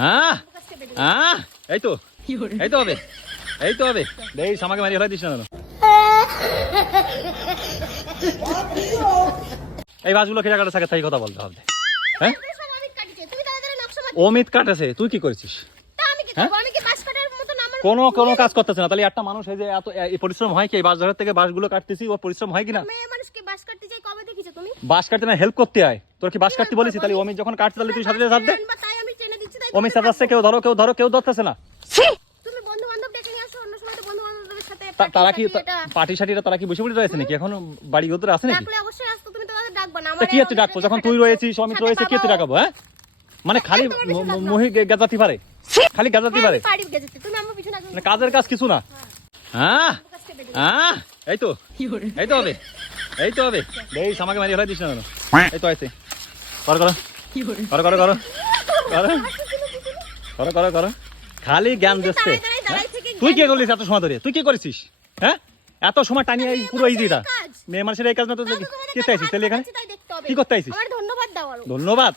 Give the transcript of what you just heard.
হ্যাঁ হ্যাঁ এই তো এই তো হবে এই তো হবে দেখ আমাকে মারিয়ে ফেলাই দিস না এই বাসগুলো খেয়ে কাটা থাকে তাই কথা বলতে হবে। হ্যাঁ অমিত কাটেছে তুই কি করেছিস? কোনো কোনো কাজ করতেছে না তাহলে একটা মানুষ এই যে এত পরিশ্রম হয় কি এই বাস ধরার থেকে বাসগুলো কাটতেছি ও পরিশ্রম হয় কিনা? বাস কাটতে না হেল্প করতে হয় তোর কি বাস কাটতে বলেছি তাহলে অমিত যখন কাটছে তাহলে তুই সাথে সাথে দে অমিত সাথে আসছে কেউ ধরো কেউ ধরতেছে না তারা কি পার্টি সাটিরা তারা কি বসে পড়ে রয়েছে নাকি এখন বাড়ি ভিতরে আছে নাকি? কি হচ্ছে ডাকবো যখন তুই রয়েছিস অমিত রয়েছে কি হচ্ছে ডাকাবো? হ্যাঁ মানে খালি মহি গাজাতি পারে খালি গাজাতি পারে কাজের কাজ কিছু না। হ্যাঁ হ্যাঁ এই তো এই তো হবে এই তো হবে দেখ আমাকে মারিয়ে ফেলাই দিস না এই তো আছে করো করো করো করো করো করো করো করো খালি জ্ঞান দিচ্ছে। তুই কি করলিস এত সময় ধরে তুই কি করেছিস? হ্যাঁ এত সময় টানিয়ে পুরো ইজিটা মেয়ে মানুষের এই কাজ না তো কি চাইছিস তাহলে এখানে কি করতে আইছিস? ধন্যবাদ